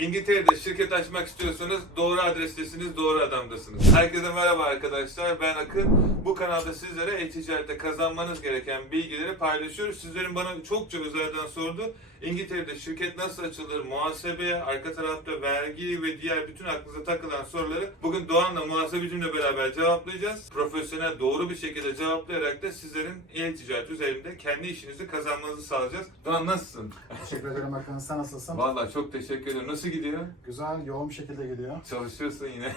İngiltere'de şirket açmak istiyorsanız doğru adrestesiniz, doğru adamdasınız. Herkese merhaba arkadaşlar, ben Akın. Bu kanalda sizlere e-ticarette kazanmanız gereken bilgileri paylaşıyoruz. Sizlerin bana çokça özelden sordu. İngiltere'de şirket nasıl açılır, muhasebe, arka tarafta vergi ve diğer bütün aklınıza takılan soruları bugün Doğan'la muhasebecimle beraber cevaplayacağız. Profesyonel, doğru bir şekilde cevaplayarak da sizlerin e-ticaret üzerinde kendi işinizi kazanmanızı sağlayacağız. Doğan nasılsın? Teşekkür ederim Akın. Sen nasılsın? Vallahi çok teşekkür ederim. Nasıl gidiyor? Güzel, yoğun bir şekilde gidiyor. Çalışıyorsun yine.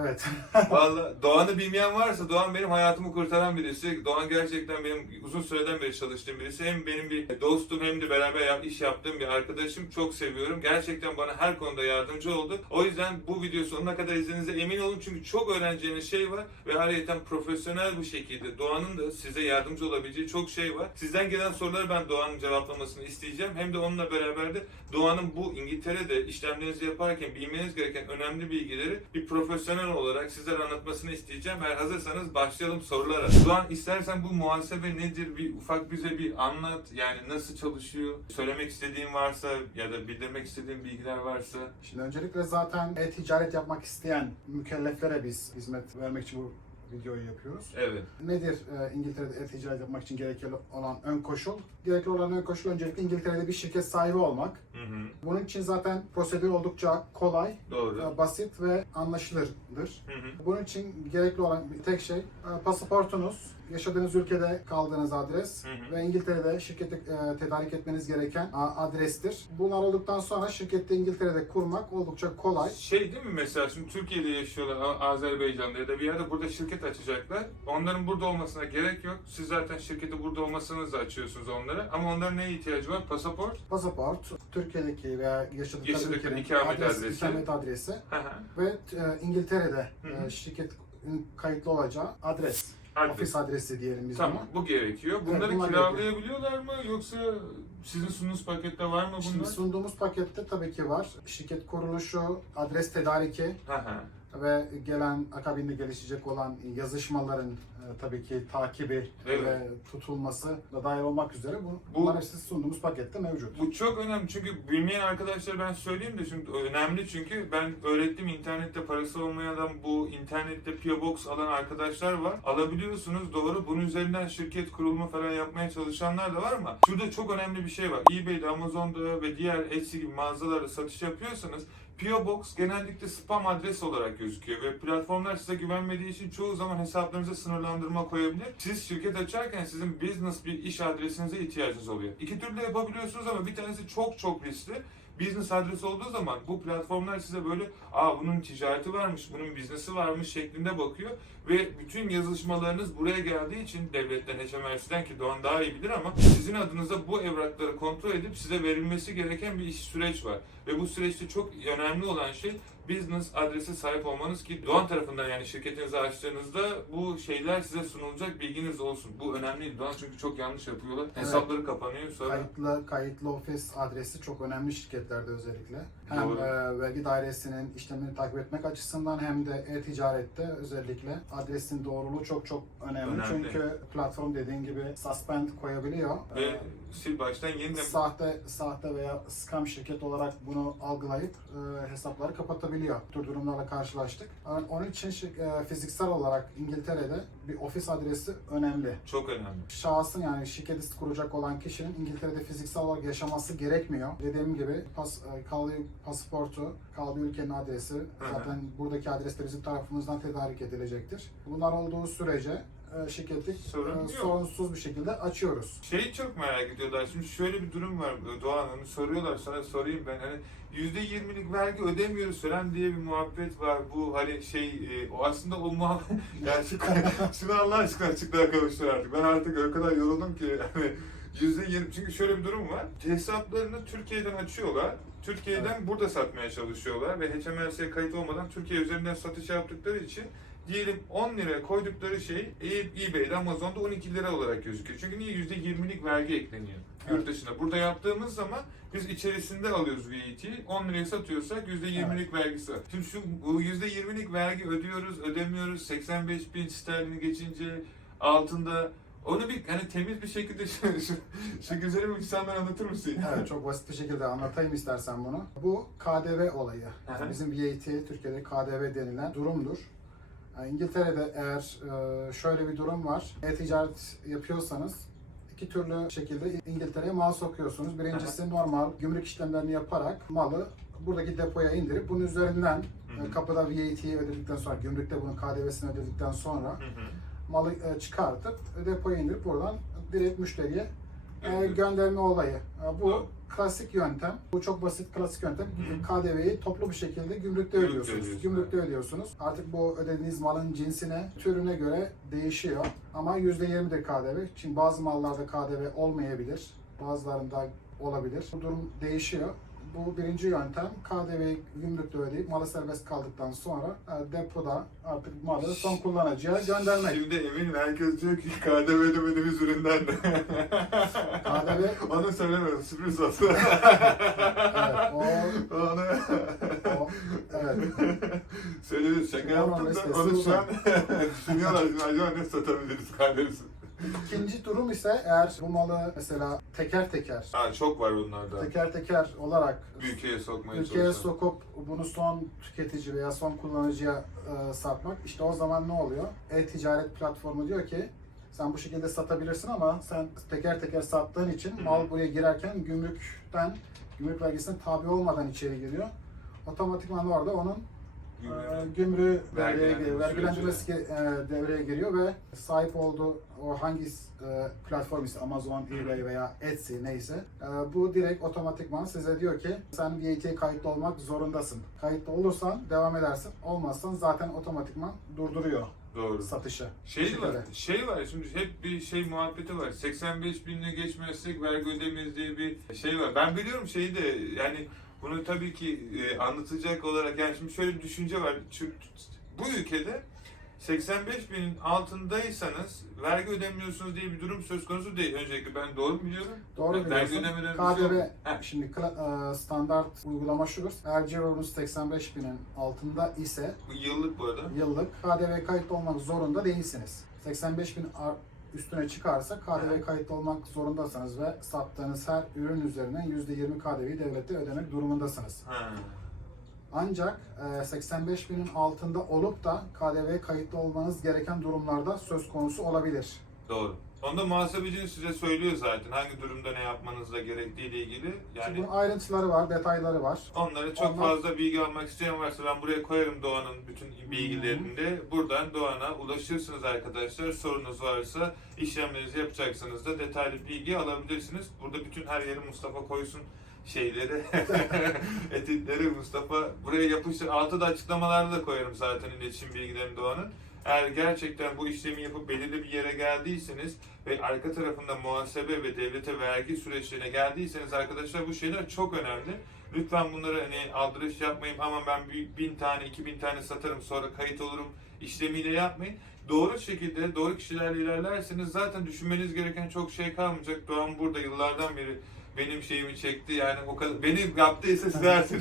Evet. Vallahi Doğan'ı bilmeyen varsa Doğan benim hayatımı kurtaran birisi. Doğan gerçekten benim uzun süreden beri çalıştığım birisi. Hem benim bir dostum hem de beraber iş yaptığım bir arkadaşım. Çok seviyorum. Gerçekten bana her konuda yardımcı oldu. O yüzden bu video sonuna kadar izlediğinize emin olun. Çünkü çok öğreneceğiniz şey var. Ve ayrıca profesyonel bir şekilde Doğan'ın da size yardımcı olabileceği çok şey var. Sizden gelen soruları ben Doğan'ın cevaplamasını isteyeceğim. Hem de onunla beraber de Doğan'ın bu İngiltere'de işlemlerinizi yaparken bilmeniz gereken önemli bilgileri bir profesyonel olarak sizlere anlatmasını isteyeceğim. Eğer hazırsanız başlayalım sorulara. Doğan, istersen bu muhasebe nedir? Bir ufak bize bir anlat. Yani nasıl çalışıyor? Söylemek istediğin varsa ya da bildirmek istediğin bilgiler varsa. Şimdi öncelikle zaten e-ticaret yapmak isteyen mükelleflere biz hizmet vermek için bu videoyu yapıyoruz. Evet. Nedir İngiltere'de e-ticaret yapmak için gerekli olan ön koşul? Gerekli olan ön koşul öncelikle İngiltere'de bir şirket sahibi olmak. Hı hı. Bunun için zaten prosedür oldukça kolay, Doğru. basit ve anlaşılırdır. Hı hı. Bunun için gerekli olan tek şey pasaportunuz, yaşadığınız ülkede kaldığınız adres Hı hı. ve İngiltere'de şirketi tedarik etmeniz gereken adrestir. Bunlar olduktan sonra şirketi İngiltere'de kurmak oldukça kolay. Şey değil mi, mesela şimdi Türkiye'de yaşıyorlar, Azerbaycan'da ya da bir yerde burada şirket açacaklar. Onların burada olmasına gerek yok. Siz zaten şirketi burada olmasınız da açıyorsunuz onları. Ama onların neye ihtiyacı var? Pasaport. Pasaport, Türkiye'deki veya yaşadıkları ülkenin ikamet adresi. ikamet adresi Hı hı. ve İngiltere'de Hı hı. şirketin kayıtlı olacağı adres. Adres. Ofis adresi diyelim biz Tamam, buna. bu gerekiyor. Bunları bunlar kiralayabiliyorlar mı, yoksa sizin sunduğunuz pakette var mı bunlar? Şimdi sunduğumuz pakette tabii ki var. Şirket kuruluşu, adres tedariki Hı hı. ve gelen akabinde gelişecek olan yazışmaların tabii ki takibi Evet. ve tutulması da dahil olmak üzere bunlar hepsi sunduğumuz pakette mevcut. Bu çok önemli, çünkü bilmeyen arkadaşlar ben söyleyeyim de, çünkü önemli, çünkü ben öğrettim, internette parası olmayan, bu internette P.O. Box alan arkadaşlar var. Alabiliyorsunuz, doğru. Bunun üzerinden şirket kurulma falan yapmaya çalışanlar da var, ama şurada çok önemli bir şey var. eBay'de, Amazon'da ve diğer Etsy gibi mağazalarda satış yapıyorsanız P.O. Box genellikle spam adres olarak gözüküyor ve platformlar size güvenmediği için çoğu zaman hesaplarınıza sınırlandırma koyabilir. Siz şirket açarken sizin business bir iş adresinize ihtiyacınız oluyor. İki türlü yapabiliyorsunuz ama bir tanesi çok riskli. Business adresi olduğu zaman bu platformlar size böyle bunun ticareti varmış, bunun biznesi varmış şeklinde bakıyor ve bütün yazışmalarınız buraya geldiği için devletten, HMRC'den, ki Doğan daha iyi bilir, ama sizin adınıza bu evrakları kontrol edip size verilmesi gereken bir süreç var. Ve bu süreçte çok önemli olan şey business adrese sahip olmanız, ki Doğan tarafından, yani şirketinizi açtığınızda bu şeyler size sunulacak, bilginiz olsun. Bu önemli Doğan, çünkü çok yanlış yapıyorlar. Evet. Hesapları kapanıyor sonra. Kayıtlı ofis adresi çok önemli şirketlerde özellikle. Hem Doğru. vergi dairesinin işlemini takip etmek açısından hem de e-ticarette özellikle adresin doğruluğu çok önemli. Çünkü platform dediğin gibi suspend koyabiliyor. Ve sil baştan yeniden... Sahte veya scam şirket olarak bunu algılayıp hesapları kapatabiliyor. Bu tür durumlarla karşılaştık. Onun için fiziksel olarak İngiltere'de bir ofis adresi önemli. Çok önemli. Şahsın, yani şirketi kuracak olan kişinin İngiltere'de fiziksel olarak yaşaması gerekmiyor. Dediğim gibi pasaportu, kaldığı ülkenin adresi, zaten buradaki adres de bizim tarafımızdan tedarik edilecektir. Bunlar olduğu sürece şirketi sorunsuz bir şekilde açıyoruz. Şeyi çok merak ediyorlar. Şimdi şöyle bir durum var Doğan, onu soruyorlar, sana sorayım ben. Hani %20'lik vergi ödemiyoruz falan diye bir muhabbet var. Bu hani o aslında o muhabbet... Yani şunu Allah aşkına açıklığa kavuştur artık. Ben artık o kadar yoruldum ki hani %20, çünkü şöyle bir durum var. Hesaplarını Türkiye'den açıyorlar. Türkiye'den burada satmaya çalışıyorlar ve HMRC'ye kayıt olmadan Türkiye üzerinden satış yaptıkları için diyelim 10 liraya koydukları şey eBay'de, Amazon'da 12 lira olarak gözüküyor. Çünkü niye? %20'lik vergi ekleniyor yurt dışına. Burada yaptığımız zaman biz içerisinde alıyoruz VAT'yi. 10 liraya satıyorsak %20'lik vergisi var. Şimdi şu %20'lik vergi ödüyoruz, ödemiyoruz. 85.000 sterlini geçince altında Onu bir hani temiz bir şekilde şu güzeli insanlara anlatır mısın? Evet, çok basit bir şekilde anlatayım istersen bunu. Bu KDV olayı. Aha. Bizim VAT, Türkiye'de KDV denilen durumdur. İngiltere'de eğer şöyle bir durum var. E-ticaret yapıyorsanız iki türlü şekilde İngiltere'ye mal sokuyorsunuz. Birincisi normal gümrük işlemlerini yaparak malı buradaki depoya indirip bunun üzerinden kapıda VAT'yi ödedikten sonra, gümrükte bunun KDV'sini ödedikten sonra malı çıkartıp depoya indirip buradan direkt müşteriye gönderme olayı. Bu klasik yöntem. Bu çok basit klasik yöntem. KDV'yi toplu bir şekilde gümrükte ödüyorsunuz. Gümrükte ödüyorsunuz. Artık bu ödediğiniz malın cinsine, türüne göre değişiyor. Ama %20'dir KDV. Şimdi bazı mallarda KDV olmayabilir. Bazılarında olabilir. Bu durum değişiyor. Bu birinci yöntem. KDV'yi gümrükte ödeyip malı serbest kaldıktan sonra depoda artık malı son kullanıcıya göndermek. Şimdi eminim herkes diyor ki KDV ödemediğimiz üründen de. KDV Onu söylemiyorum, sürpriz olsun. evet, Onu... evet. Söylüyoruz, şaka Onun yaptım da listesi onu şu uzun. an düşünüyorlar. Şimdi acaba ne satabiliriz KDV'si? İkinci durum ise eğer bu malı mesela teker teker Çok var bunlardan. teker teker olarak Ülkeye sokmaya ülkeye çalışan. sokup bunu son tüketici veya son kullanıcıya satmak, işte o zaman ne oluyor? E-ticaret platformu diyor ki sen bu şekilde satabilirsin ama sen teker teker sattığın için mal buraya girerken gümrük vergisine tabi olmadan içeri giriyor. Otomatikman orada onun gümrüğü vergilendirmesi devreye giriyor ve sahip olduğu o hangi platform ise Amazon, eBay veya Etsy neyse bu direkt otomatikman size diyor ki sen VAT'ye kayıtlı olmak zorundasın. Kayıtlı olursan devam edersin. Olmazsan zaten otomatikman durduruyor Doğru. satışı. Şey var şimdi hep bir şey muhabbeti var. 85 binle geçmezsek vergi ödemeyiz diye bir şey var. Ben biliyorum şeyi de yani bunu tabii ki anlatacak olarak yani şimdi şöyle bir düşünce var. Bu ülkede 85 binin altındaysanız vergi ödemiyorsunuz diye bir durum söz konusu değil. Öncelikle ben doğru mu biliyorum? Doğru Vergi biliyorsun. ödemeden KDV şimdi standart uygulama şudur. Eğer cironuz 85 binin altında ise Yıllık bu arada. yıllık KDV kayıtlı olmak zorunda değilsiniz. 85 bin üstüne çıkarsa KDV kayıtlı olmak zorundasınız ve sattığınız her ürün üzerinden %20 KDV'yi devlete ödemek durumundasınız. Ancak 85 binin altında olup da KDV kayıtlı olmanız gereken durumlarda söz konusu olabilir. Doğru. Onda muhasebecinin size söylüyor zaten hangi durumda ne yapmanızla gerektiği ile ilgili. Yani Bunun ayrıntıları var, detayları var. onları çok fazla bilgi almak isteyen varsa ben buraya koyarım Doğan'ın bütün bilgilerini de. Buradan Doğan'a ulaşırsınız arkadaşlar. Sorunuz varsa işlemlerinizi yapacaksınız da detaylı bilgi alabilirsiniz. Burada bütün her yeri Mustafa koysun şeyleri, etitleri Mustafa buraya yapıştır. Altı da açıklamalarda da koyarım zaten iletişim bilgilerini Doğan'ın. Eğer gerçekten bu işlemi yapıp belirli bir yere geldiyseniz ve arka tarafında muhasebe ve devlete vergi süreçlerine geldiyseniz arkadaşlar bu şeyler çok önemli. Lütfen bunları hani aldırış yapmayın ama ben 1000 tane 2000 tane satarım sonra kayıt olurum işlemiyle yapmayın. Doğru şekilde doğru kişilerle ilerlerseniz zaten düşünmeniz gereken çok şey kalmayacak. Doğan burada yıllardan beri benim şeyimi çekti yani o kadar beni yaptıysa sizlersin.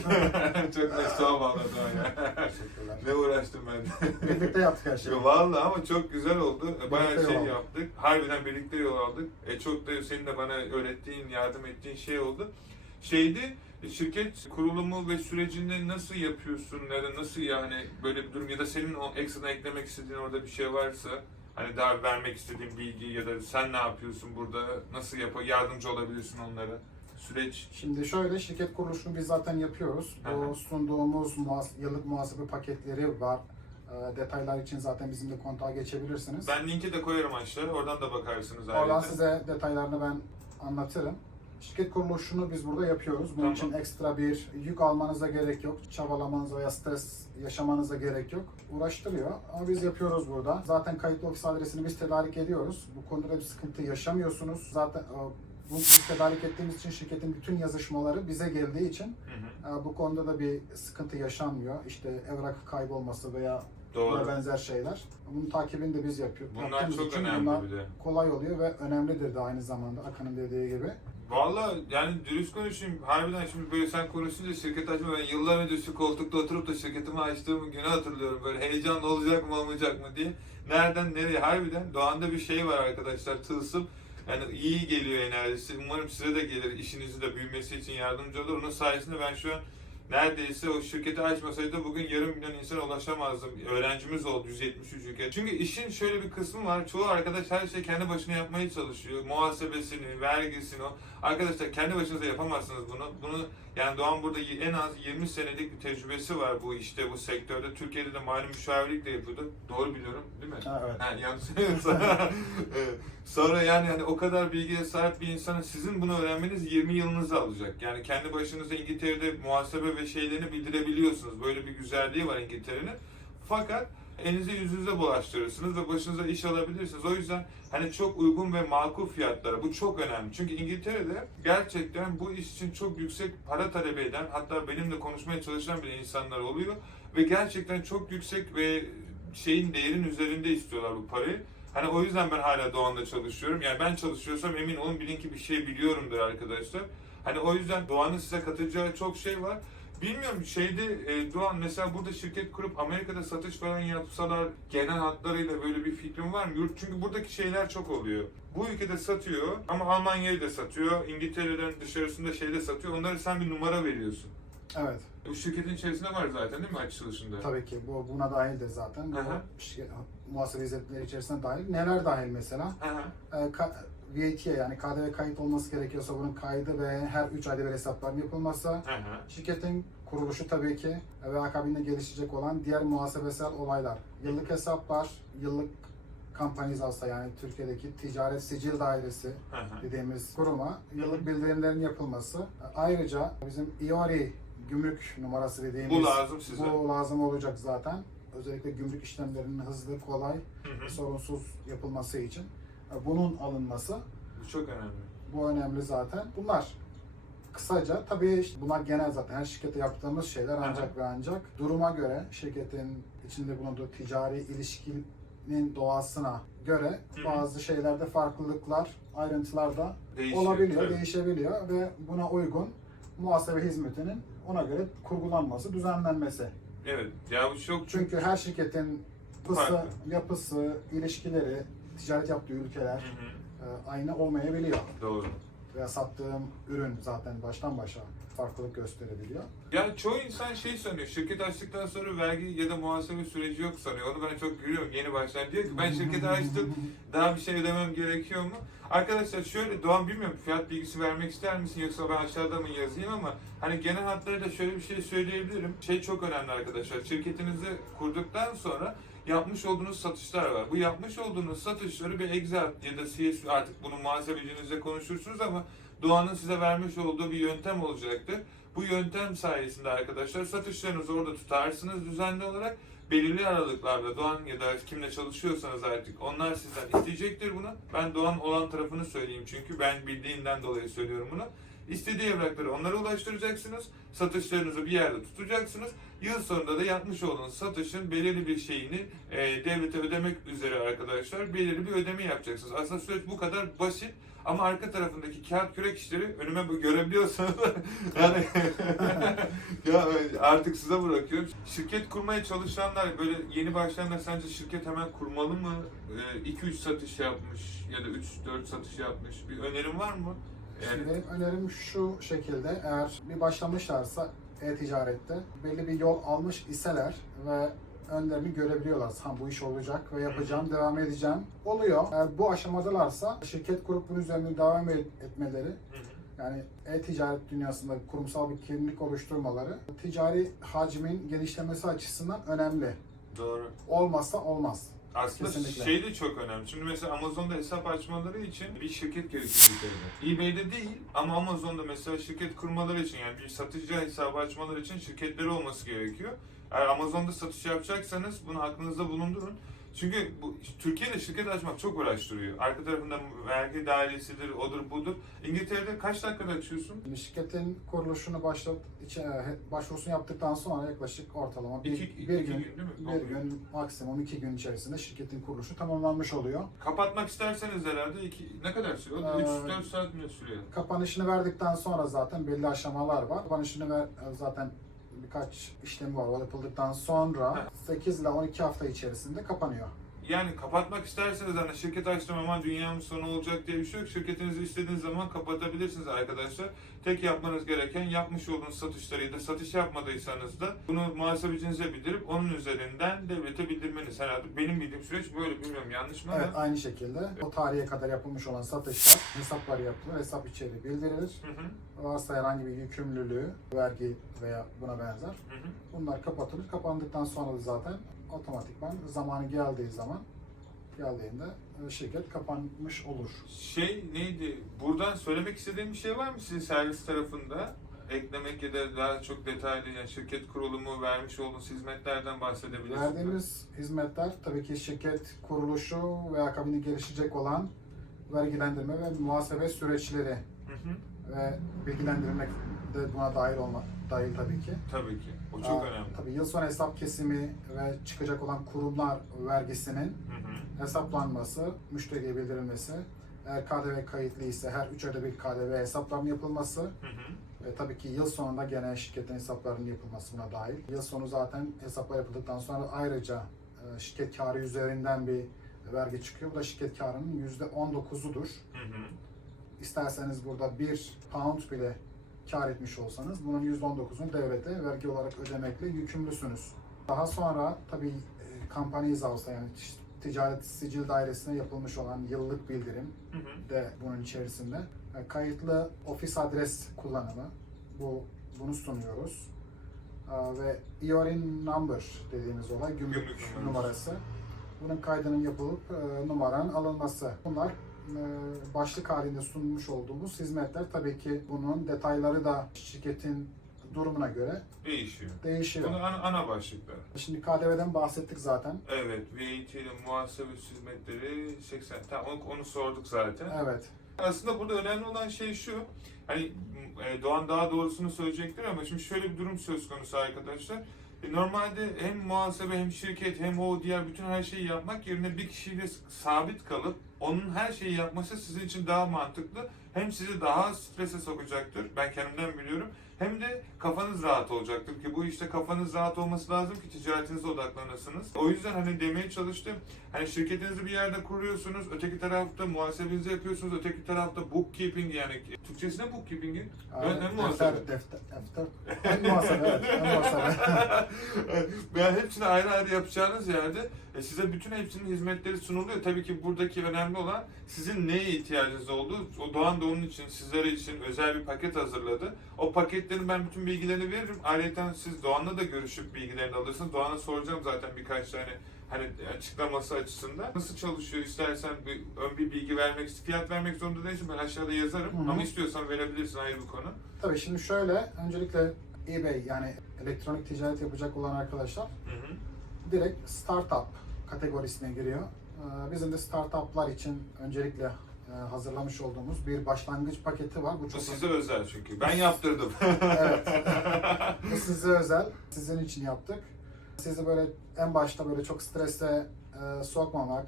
Çok mesleğe bağladı ya. Teşekkürler. Ne uğraştım ben. Birlikte yaptık her şeyi. Vallahi ama çok güzel oldu. Bayağı Birlikte şey yol aldık. yaptık. Harbiden birlikte yol aldık. Çok da senin de bana öğrettiğin, yardım ettiğin şey oldu. Şirket kurulumu ve sürecinde nasıl yapıyorsun ya da nasıl yani böyle bir durum ya da senin o ekstra eklemek istediğin orada bir şey varsa hani daha vermek istediğin bilgi ya da sen ne yapıyorsun burada nasıl yardımcı olabilirsin onlara süreç. Şimdi şöyle şirket kuruluşunu biz zaten yapıyoruz. Bu sunduğumuz yıllık muhasebe paketleri var. Detaylar için zaten bizimle kontağa geçebilirsiniz. Ben linki de koyarım aşağı oradan da bakarsınız Oradan ayrıca. size detaylarını ben anlatırım. Şirket kuruluşunu biz burada yapıyoruz. Bunun için ekstra bir yük almanıza gerek yok. Çabalamanıza veya stres yaşamanıza gerek yok. Uğraştırıyor ama biz yapıyoruz burada. Zaten kayıtlı ofis adresini biz tedarik ediyoruz. Bu konuda da bir sıkıntı yaşamıyorsunuz. Zaten bu biz tedarik ettiğimiz için şirketin bütün yazışmaları bize geldiği için bu konuda da bir sıkıntı yaşanmıyor. İşte evrak kaybolması veya buna benzer şeyler. Bunun takibini de biz yapıyoruz. Bunlar çok önemli bir de. Kolay oluyor ve önemlidir de aynı zamanda Akan'ın dediği gibi. Valla yani dürüst konuşayım. Harbiden şimdi böyle sen konuşunca şirket açma, ben yıllar önce şu koltukta oturup da şirketimi açtığım günü hatırlıyorum. Böyle heyecanlı olacak mı olmayacak mı diye. Nereden nereye, harbiden Doğan'da bir şey var arkadaşlar, tılsım. Yani iyi geliyor enerjisi. Umarım size de gelir, işinizi de büyümesi için yardımcı olur. Onun sayesinde ben şu an neredeyse o şirketi açmasaydı bugün yarım milyon insana ulaşamazdım. Öğrencimiz oldu 173 ülke. Çünkü işin şöyle bir kısmı var. Çoğu arkadaş her şeyi kendi başına yapmaya çalışıyor. Muhasebesini, vergisini. Arkadaşlar kendi başınıza yapamazsınız bunu. Bunu yani Doğan burada en az 20 senelik bir tecrübesi var bu işte, bu sektörde. Türkiye'de de mali müşavirlik de yapıyordu. Doğru biliyorum değil mi? Evet. Ha, yanlış söylüyorsam. Evet. Sonra yani o kadar bilgiye sahip bir insanın sizin bunu öğrenmeniz 20 yılınızı alacak. Yani kendi başınıza İngiltere'de muhasebe ve şeylerini bildirebiliyorsunuz. Böyle bir güzelliği var İngiltere'nin. Fakat elinizi yüzünüze bulaştırırsınız ve başınıza iş alabilirsiniz. O yüzden hani çok uygun ve makul fiyatlara, bu çok önemli. Çünkü İngiltere'de gerçekten bu iş için çok yüksek para talep eden, hatta benimle konuşmaya çalışan bile insanlar oluyor. Ve gerçekten çok yüksek ve değerin üzerinde istiyorlar bu parayı. Hani o yüzden ben hala Doğan'da çalışıyorum. Yani ben çalışıyorsam emin olun, bilin ki bir şey biliyorumdur arkadaşlar. Hani o yüzden Doğan'ın size katacağı çok şey var. Bilmiyorum Doğan mesela burada şirket kurup Amerika'da satış falan yapsalar genel hatlarıyla böyle bir fikrin var mı? Çünkü buradaki şeyler çok oluyor. Bu ülkede satıyor ama Almanya'yı da satıyor. İngiltere'den dışarısında de satıyor. Onlara sen bir numara veriyorsun. Evet. Bu şirketin içerisinde var zaten değil mi açılışında? Tabii ki. Buna dahildir zaten. Bu Aha. muhasebe hizmetleri içerisinde dahil. Neler dahil mesela? VAT'ye yani KDV kayıt olması gerekiyorsa bunun kaydı ve her 3 ayda bir hesapların yapılması. Şirketin kuruluşu tabii ki ve akabinde gelişecek olan diğer muhasebesel olaylar. Yıllık hesaplar, yıllık kampanizasyon yani Türkiye'deki ticaret sicil dairesi dediğimiz kuruma yıllık bildirimlerin yapılması. Ayrıca bizim IORI gümrük numarası dediğimiz bu lazım size. Bu lazım olacak zaten. Özellikle gümrük işlemlerinin hızlı, kolay, sorunsuz yapılması için. Bunun alınması. Bu çok önemli. Bu önemli zaten. Bunlar kısaca tabii işte bunlar genel zaten her şirkette yaptığımız şeyler ancak ve ancak duruma göre şirketin içinde bulunduğu ticari ilişkinin doğasına göre bazı şeylerde farklılıklar, ayrıntılar da olabiliyor, değişebiliyor ve buna uygun muhasebe hizmetinin ona göre kurgulanması, düzenlenmesi. Evet. Ya bu çok Çünkü her şirketin yapısı, ilişkileri, ticaret yaptığı ülkeler aynı olmayabiliyor. Doğru. Veya sattığım ürün zaten baştan başa farklılık gösterebiliyor. Yani çoğu insan sanıyor, şirket açtıktan sonra vergi ya da muhasebe süreci yok sanıyor. Onu ben çok görüyorum yeni başlayan. Diyor ki ben şirketi açtım, daha bir şey ödemem gerekiyor mu? Arkadaşlar şöyle, Doğan bilmiyorum fiyat bilgisi vermek ister misin yoksa ben aşağıda mı yazayım, ama hani genel hatlarıyla şöyle bir şey söyleyebilirim. Çok önemli arkadaşlar, şirketinizi kurduktan sonra yapmış olduğunuz satışlar var. Bu yapmış olduğunuz satışları bir Excel ya da CSV, artık bunu muhasebecinizle konuşursunuz, ama Doğan'ın size vermiş olduğu bir yöntem olacaktır. Bu yöntem sayesinde arkadaşlar satışlarınızı orada tutarsınız düzenli olarak. Belirli aralıklarla Doğan ya da kimle çalışıyorsanız artık onlar sizden isteyecektir bunu. Ben Doğan olan tarafını söyleyeyim çünkü ben bildiğimden dolayı söylüyorum bunu. İstediği evrakları onlara ulaştıracaksınız. Satışlarınızı bir yerde tutacaksınız. Yıl sonunda da yapmış olduğunuz satışın belirli bir şeyini devlete ödemek üzere arkadaşlar belirli bir ödeme yapacaksınız. Aslında süreç bu kadar basit. Ama arka tarafındaki kağıt kürek işleri önüme görebiliyorsanız yani ya artık size bırakıyorum. Şirket kurmaya çalışanlar, böyle yeni başlayanlar sence şirket hemen kurmalı mı? 2-3 satış yapmış ya da 3-4 satış yapmış. Bir önerim var mı? Şimdi benim önerim şu şekilde: eğer bir başlamışlarsa e-ticarette belli bir yol almış iseler ve önlerini görebiliyorlar. Bu iş olacak ve yapacağım, devam edeceğim. Oluyor. Eğer bu aşamadalarsa şirket kurup bunun üzerine devam etmeleri, yani e-ticaret dünyasında kurumsal bir kimlik oluşturmaları ticari hacmin genişlemesi açısından önemli. Doğru. Olmazsa olmaz. Aslında Kesinlikle. de çok önemli. Şimdi mesela Amazon'da hesap açmaları için bir şirket gerekiyor ülkede. eBay'de değil ama Amazon'da mesela şirket kurmaları için, yani bir satıcı hesabı açmaları için şirketleri olması gerekiyor. Eğer Amazon'da satış yapacaksanız bunu aklınızda bulundurun. Çünkü Türkiye'de şirket açmak çok uğraştırıyor. Arka tarafında vergi dairesidir, odur budur. İngiltere'de kaç dakikada açıyorsun? Şimdi şirketin kuruluşunu başvurusunu yaptıktan sonra yaklaşık ortalama bir gün, değil mi? bir gün, maksimum 2 gün içerisinde şirketin kuruluşu tamamlanmış oluyor. Kapatmak isterseniz herhalde ne kadar sürüyor? 3-4 saat mi sürüyor? Kapanışını verdikten sonra zaten belli aşamalar var. Kapanışını zaten birkaç işlemi var. O yapıldıktan sonra 8 ile 12 hafta içerisinde kapanıyor. Yani kapatmak isterseniz hani şirket açtım ama dünyanın sonu olacak diye bir şey yok. Şirketinizi istediğiniz zaman kapatabilirsiniz arkadaşlar. Tek yapmanız gereken yapmış olduğunuz satışları ya da satış yapmadıysanız da bunu muhasebecinize bildirip onun üzerinden devlete bildirmeniz herhalde. Benim bildiğim süreç böyle, bilmiyorum yanlış mı? Evet, aynı şekilde o tarihe kadar yapılmış olan satışlar hesaplar yapılır, hesap içeriği bildirilir. Varsa herhangi bir yükümlülüğü, vergi veya buna benzer. Bunlar kapatılır. Kapandıktan sonra da zaten otomatikman zamanı geldiğinde şirket kapanmış olur. Neydi? Buradan söylemek istediğim bir şey var mı sizin servis tarafında? Eklemek ya da daha çok detaylı, yani şirket kurulumu, vermiş olduğunuz hizmetlerden bahsedebilirsiniz. Verdiğimiz hizmetler tabii ki şirket kuruluşu veya akabinde gelişecek olan vergilendirme ve muhasebe süreçleri ve bilgilendirmek de buna dahil tabii ki. Tabii ki. O çok önemli. Tabii yıl sonu hesap kesimi ve çıkacak olan kurumlar vergisinin hesaplanması, müşteriye bildirilmesi, eğer KDV kayıtlı ise her 3 ayda bir KDV hesaplarının yapılması ve tabii ki yıl sonunda gene şirketin hesaplarının yapılması buna dahil. Yıl sonu zaten hesaplar yapıldıktan sonra ayrıca şirket karı üzerinden bir vergi çıkıyor. Bu da şirket karının %19'udur. İsterseniz burada 1 pound bile kar etmiş olsanız bunun %19'unu devlete vergi olarak ödemekle yükümlüsünüz. Daha sonra tabii kampanya izahı, yani Ticaret Sicil Dairesi'ne yapılmış olan yıllık bildirim de bunun içerisinde. Kayıtlı ofis adres kullanımı, bunu sunuyoruz. Ve EORIN number dediğimiz olay, gümrük numarası. Bunun kaydının yapılıp numaranın alınması. Bunlar başlık halinde sunmuş olduğumuz hizmetler. Tabii ki bunun detayları da şirketin durumuna göre değişiyor. Bunlar ana başlıklar. Şimdi KDV'den bahsettik zaten. Evet, VAT ile muhasebe hizmetleri 80. Tamam, onu sorduk zaten. Evet. Aslında burada önemli olan şey şu. Hani Doğan daha doğrusunu söyleyecektir ama şimdi şöyle bir durum söz konusu arkadaşlar. Normalde hem muhasebe hem şirket hem o diğer bütün her şeyi yapmak yerine bir kişiyle sabit kalıp onun her şeyi yapması sizin için daha mantıklı. Hem sizi daha strese sokacaktır. Ben kendimden biliyorum. Hem de kafanız rahat olacaktır ki bu işte kafanız rahat olması lazım ki ticaretinize odaklanırsınız. O yüzden hani demeye çalıştım. Hani şirketinizi bir yerde kuruyorsunuz, öteki tarafta muhasebenizi yapıyorsunuz, öteki tarafta bookkeeping, yani Türkçesi ne bookkeeping'in? Defter. Muhasebe, muhasebe. Yani hepsini ayrı ayrı yapacağınız yerde size bütün hepsinin hizmetleri sunuluyor. Tabii ki buradaki önemli olan sizin neye ihtiyacınız olduğu. O Doğan da onun için, sizlere için özel bir paket hazırladı. O paketlerin ben bütün bilgilerini veririm. Ayrıca siz Doğan'la da görüşüp bilgilerini alırsınız. Doğan'a soracağım zaten birkaç tane hani açıklaması açısından. Nasıl çalışıyor, istersen ön bir bilgi vermek, fiyat vermek zorunda değilsin. Ben aşağıda yazarım. Ama istiyorsan verebilirsin, ayrı bir konu. Tabii şimdi şöyle, öncelikle eBay, yani elektronik ticaret yapacak olan arkadaşlar direkt startup kategorisine giriyor. Bizim de startuplar için öncelikle hazırlamış olduğumuz bir başlangıç paketi var. Bu size özel çünkü. Ben yaptırdım. Evet. Bu size özel. Sizin için yaptık. Sizi böyle en başta böyle çok strese sokmamak,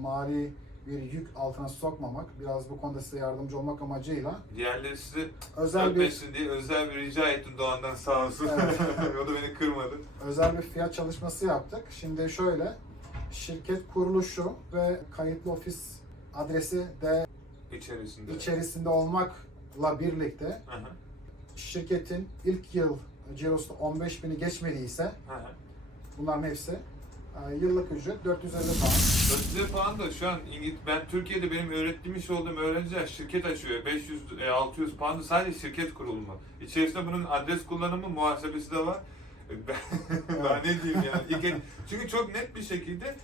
mali bir yük altına sokmamak, biraz bu konuda size yardımcı olmak amacıyla diğerleri size özel diye özel bir rica ettim Doğan'dan, sağ olsun. Evet. O da beni kırmadı. Özel bir fiyat çalışması yaptık. Şimdi şöyle, şirket kuruluşu ve kayıtlı ofis adresi de içerisinde olmakla birlikte şirketin ilk yıl cirosu 15.000'i geçmediyse bunların hepsi yıllık ücret 450 pound. 450 pound da şu an ben Türkiye'de benim öğretmiş olduğum öğrenciler şirket açıyor. 500-600 pound sadece şirket kurulumu. İçerisinde bunun adres kullanımı, muhasebesi de var. Ben ne diyeyim yani. Çünkü çok net bir şekilde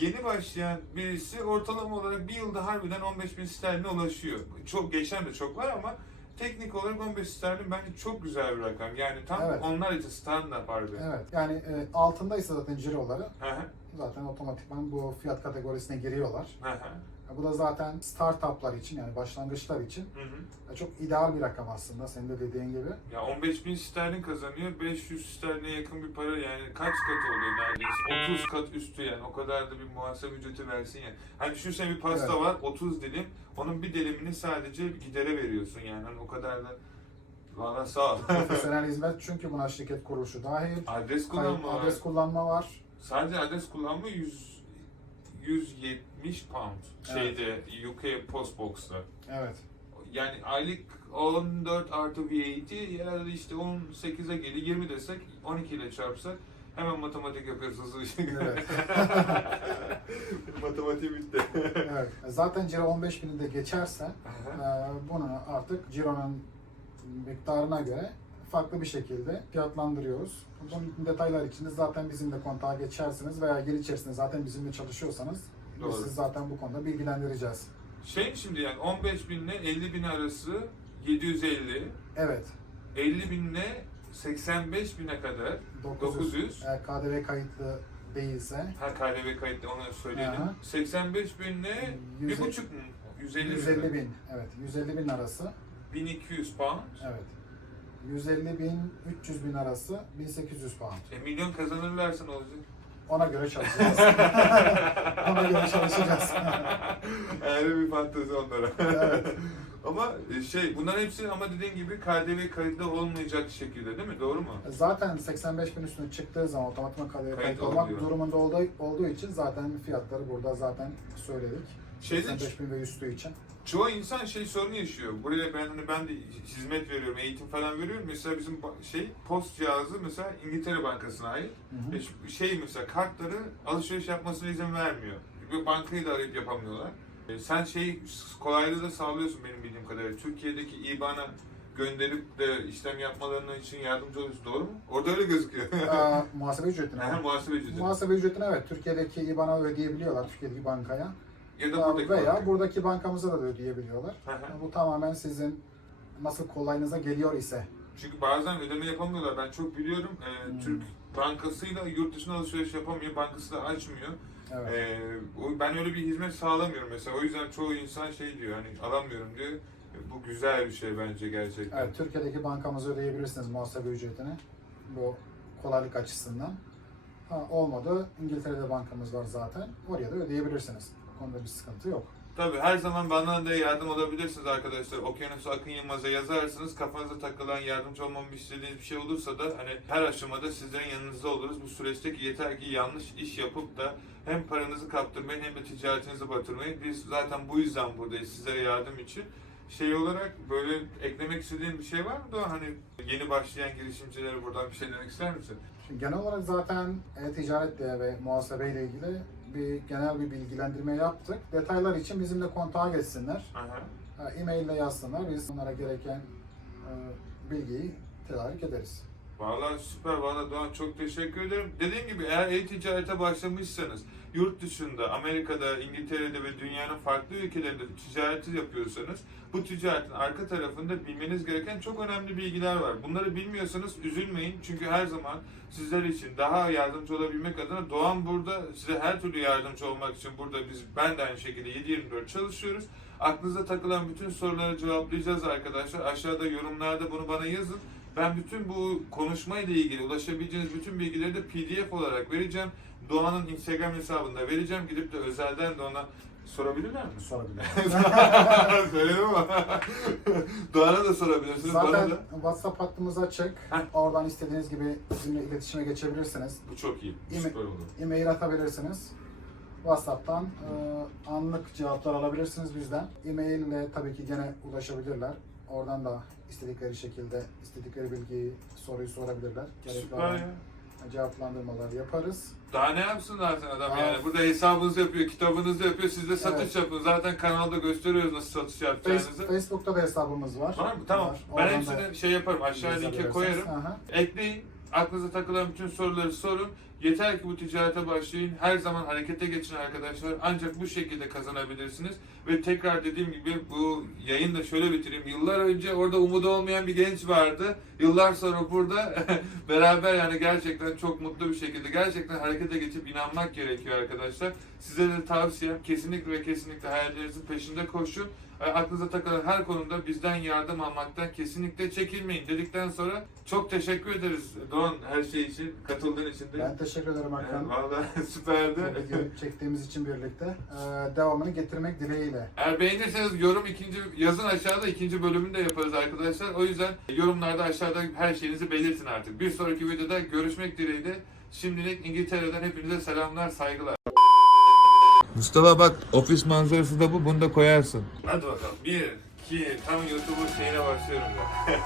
yeni başlayan birisi ortalama olarak bir yılda harbiden 15.000 sterline ulaşıyor. Çok geçen de çok var ama teknik olarak 15 sterlin bence çok güzel bir rakam. Yani tam Evet. onlar için standart harbi. Evet. Yani altındaysa zaten ciroları Hı hı. zaten otomatikman bu fiyat kategorisine giriyorlar. Hı hı. Bu da zaten startuplar için yani başlangıçlar için Hı hı. çok ideal bir rakam aslında senin de dediğin gibi. Ya 15.000 sterlin kazanıyor, 500 sterline yakın bir para, yani kaç kat oluyor neredeyse? 30 kat üstü, yani o kadar da bir muhasebe ücreti versin yani. Hani düşünsene bir pasta Evet. var 30 dilim, onun bir dilimini sadece gidere veriyorsun yani, hani o kadar da valla sağ ol. Profesyonel hizmet çünkü buna şirket kuruluşu dahil. Adres kullanma var. Adres kullanma var. Sadece adres kullanma 170 pound şeyde UK Postbox'ta. Evet. Yani aylık 14 artı VAT ya da işte 18'e gelir 20 desek 12 ile çarpsak hemen matematik yapıyoruz hızlı bir şekilde. Evet. Matematik bitti. Evet. Zaten ciro 15.000'i de geçerse bunu artık cironun miktarına göre farklı bir şekilde fiyatlandırıyoruz. Bunun detaylar için de zaten bizimle kontağa geçersiniz veya yıl içerisinde zaten bizimle çalışıyorsanız biz Doğru. sizi zaten bu konuda bilgilendireceğiz. Şey şimdi yani 15.000 ile 50.000 arası 750, Evet. 50.000 ile 85.000'e kadar 900. Eğer KDV kayıtlı değilse Ha, KDV kayıtlı, onu söyleyelim. Aha. 85.000 ile 1,5 mu? 150 150 bin. Evet. 150 bin arası. 1200 pound. Evet. 150 bin, 300 bin arası 1800 pound. Milyon kazanırlarsa ne olacak? Ona göre çalışacağız. Ona göre çalışacağız. Öyle bir fantezi onlara. Evet. Ama bunların hepsi ama dediğin gibi KDV kayıtlı olmayacak şekilde değil mi? Doğru mu? Zaten 85 bin üstüne çıktığı zaman otomatikman KDV Kayıt kayıtlı olmak oluyor. durumunda olduğu için zaten fiyatları burada zaten söyledik. Şeyde 85 bin ve üstü için. çoğu insan sorunu yaşıyor. Buraya ben de hizmet veriyorum, eğitim falan veriyorum. Mesela bizim post cihazı mesela İngiltere Bankası'na ait. Hı hı. Mesela kartları alışveriş yapmasına izin vermiyor. Ve bankayı da arayıp yapamıyorlar. Sen kolaylığı da sağlıyorsun benim bildiğim kadarıyla. Türkiye'deki IBAN'a gönderip de işlem yapmalarına için yardımcı oluyorsun. Doğru mu? Orada öyle gözüküyor. Muhasebe ücretine. Muhasebe ücreti. Muhasebe ücretini evet Türkiye'deki IBAN'a ödeyebiliyorlar, Türkiye'deki bankaya. Ya da buradaki Veya banka. buradaki bankamıza da ödeyebiliyorlar. Hı hı. Bu tamamen sizin nasıl kolayınıza geliyor ise. Çünkü bazen ödeme yapamıyorlar. Ben çok biliyorum. Türk bankasıyla yurt dışına alışveriş yapamıyor. Bankası da açmıyor. Evet. Ben öyle bir hizmet sağlamıyorum mesela. O yüzden çoğu insan diyor, hani alamıyorum diyor. Bu güzel bir şey bence gerçekten. Evet, Türkiye'deki bankamıza ödeyebilirsiniz muhasebe ücretini. Bu kolaylık açısından. Olmadı, İngiltere'de bankamız var zaten. Oraya da ödeyebilirsiniz. Bu konuda bir sıkıntı yok. Tabii her zaman bana da yardım olabilirsiniz arkadaşlar. Okyanusu Akın Yılmaz'a yazarsınız. Kafanıza takılan, yardımcı olmamı istediğiniz bir şey olursa da hani her aşamada sizlerin yanınızda oluruz. Bu süreçteki yeter ki yanlış iş yapıp da hem paranızı kaptırmayın hem de ticaretinizi batırmayın. Biz zaten bu yüzden buradayız, sizlere yardım için. Olarak böyle eklemek istediğin bir şey var mı da hani yeni başlayan girişimcilere buradan bir şey demek ister misin? Şimdi genel olarak zaten e-ticaretle ve muhasebeyle ilgili genel bir bilgilendirme yaptık. Detaylar için bizimle kontağa geçsinler. Aha. E-mail ile yazsınlar. Biz onlara gereken bilgiyi tedarik ederiz. Vallahi süper. Vallahi Doğan çok teşekkür ederim. Dediğim gibi eğer e-ticarete başlamışsanız, yurt dışında, Amerika'da, İngiltere'de ve dünyanın farklı ülkelerinde ticareti yapıyorsanız, bu ticaretin arka tarafında bilmeniz gereken çok önemli bilgiler var. Bunları bilmiyorsanız üzülmeyin. Çünkü her zaman sizler için daha yardımcı olabilmek adına Doğan burada, size her türlü yardımcı olmak için burada ben de aynı şekilde 7/24 çalışıyoruz. Aklınıza takılan bütün soruları cevaplayacağız arkadaşlar. Aşağıda yorumlarda bunu bana yazın. Ben bütün bu konuşmayla ilgili ulaşabileceğiniz bütün bilgileri de PDF olarak vereceğim. Doğan'ın Instagram hesabında vereceğim. Gidip de özelden de ona sorabilirler mi? Sorabilir. Söyledim ama. Doğan'a da sorabilirsiniz. Bana Zaten da. WhatsApp hattımız açık. Oradan istediğiniz gibi bizimle iletişime geçebilirsiniz. Bu çok iyi. Süper oldu. E-mail atabilirsiniz. WhatsApp'tan anlık cevaplar alabilirsiniz bizden. E-mail ile tabii ki gene ulaşabilirler. Oradan da istedikleri şekilde, istedikleri bilgiyi, soruyu sorabilirler. Gerekli Süper olan ya. cevaplandırmalar yaparız. Daha ne yapsın zaten adam Aa. yani. Burada hesabınızı yapıyor, kitabınızı yapıyor. Siz de satış Evet. yapın. Zaten kanalda gösteriyoruz nasıl satış yapacağınızı. Facebook'ta da hesabımız var. Var mı? Tamam. Var. Ben Oradan hepsini da yaparım. Aşağıya linke yazabilirsiniz. koyarım. Aha. Ekleyin. Aklınıza takılan bütün soruları sorun. Yeter ki bu ticarete başlayın. Her zaman harekete geçin arkadaşlar. Ancak bu şekilde kazanabilirsiniz. Ve tekrar dediğim gibi bu yayını da şöyle bitireyim. Yıllar önce orada umudu olmayan bir genç vardı. Yıllar sonra burada beraber yani gerçekten çok mutlu bir şekilde gerçekten harekete geçip inanmak gerekiyor arkadaşlar. Size de tavsiyem kesinlikle ve kesinlikle hayallerinizin peşinde koşun. Aklınıza takılan her konuda bizden yardım almaktan kesinlikle çekinmeyin dedikten sonra çok teşekkür ederiz Doğan her şey için, katıldığın için de. Ben teşekkür ederim Hakan. Vallahi süperdi. Bu videoyu çektiğimiz için birlikte. Devamını getirmek dileğiyle. Eğer beğenirseniz yazın aşağıda ikinci bölümünü de yaparız arkadaşlar. O yüzden yorumlarda aşağıda her şeyinizi belirtin artık. Bir sonraki videoda görüşmek dileğiyle. Şimdilik İngiltere'den hepinize selamlar, saygılar. Mustafa bak ofis manzarası da bu, bunu da koyarsın. Hadi bakalım. 1, 2, tam YouTube'un şeyine başlıyorum ben.